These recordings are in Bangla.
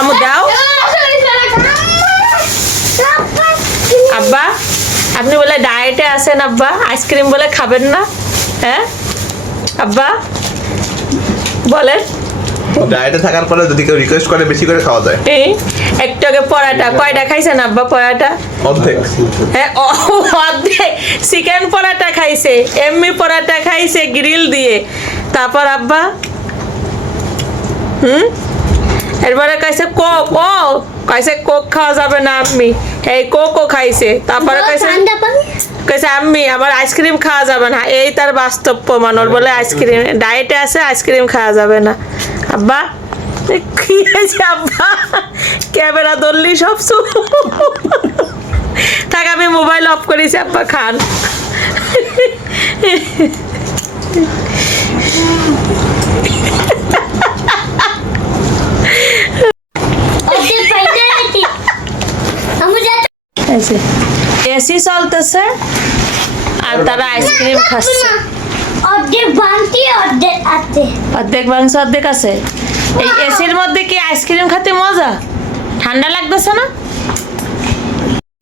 আমু দাও। আব্বা আপনি বলে ডায়েটে আছেন আব্বা, আইসক্রিম বলে খাবেন না? হ্যাঁ আব্বা বলেন। ডায়েটে থাকার পরে যদি কেউ রিকোয়েস্ট করে বেশি করে খাওয়া যায়। একটু আগে পরাটা কয়টা খাইছেন আব্বা? পরাটা অর্ধেক। হ্যাঁ অর্ধেক। চিকেন পরাটা খাইছে, এমনি পরাটা খাইছে গ্রিল দিয়ে। তারপর আব্বা এরপরে কাইছে কোক। ও কাইছে কোক খাওয়া যাবে না আম্মি, এই কোকও খাইছে। তারপরে কাইছে আম্মি আবার আইসক্রিম খাওয়া যাবে না। এই তার বাস্তব প্রমাণ। ওর বলে আইসক্রিম ডায়েটে আছে, আইসক্রিম খাওয়া যাবে না। আব্বা কি হয়েছে আব্বা? ক্যামেরা ধরলি সব থাক, আমি মোবাইল অফ করেছি। আব্বা খান। এসি চলতেছে আর তারা আইসক্রিম খাচ্ছে। অর্ধেক ভাঙতি অর্ধেক আছে, অর্ধেক মাংস অর্ধেক আছে। এই এসির মধ্যে কি আইসক্রিম খেতে মজা? ঠান্ডা লাগতেছে না?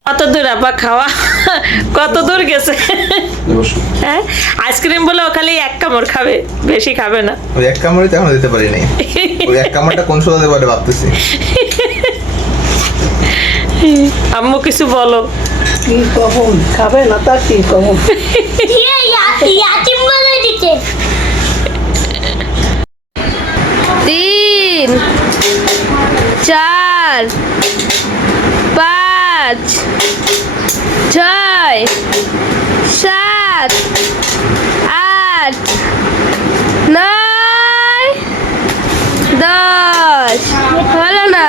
কত দূর আব্বা খাওয়া? কত দূর গেছে? হ্যাঁ আইসক্রিম বলে ও খালি এক কামড় খাবে, বেশি খাবে না। ওই এক কামড়ে তো এখন দিতে পারি নাই। ওই এক কামড়টা কোন সময় দেবে ভাবতেছি। আম্মু কিছু বলো। কি কখন খাবে না তা কি কখন? ইয়াতিম বলে দিতে 3 4 5 6 7 8 9 10 হলো না?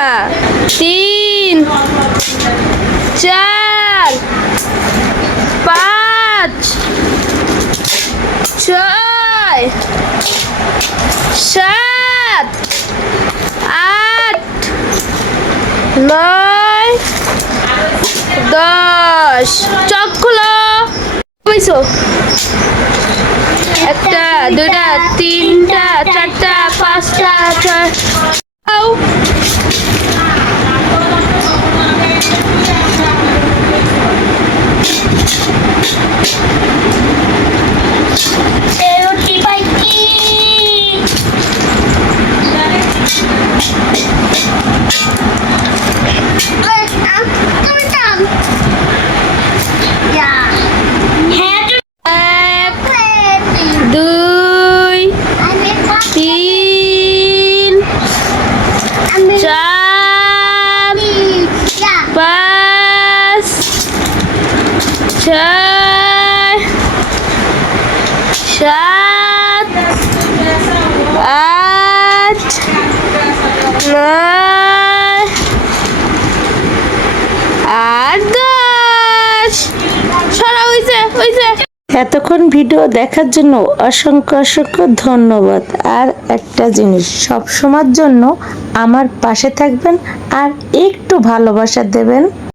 3 4 5 6 7 8 9 10 চোখ খুলো। বুঝছো? একটা দুটা তিনটা চারটা পাঁচটা ছয়। রুটি পাইছি। দুই তিন চার পাঁচ ছয় সাত আট নয় আর 10। সরা হইছে হইছে। এতক্ষণ ভিডিও দেখার জন্য অসংখ্য অসংখ্য ধন্যবাদ। আর একটা জিনিস, সব সময়ের জন্য আমার পাশে থাকবেন আর একটু ভালোবাসা দেবেন।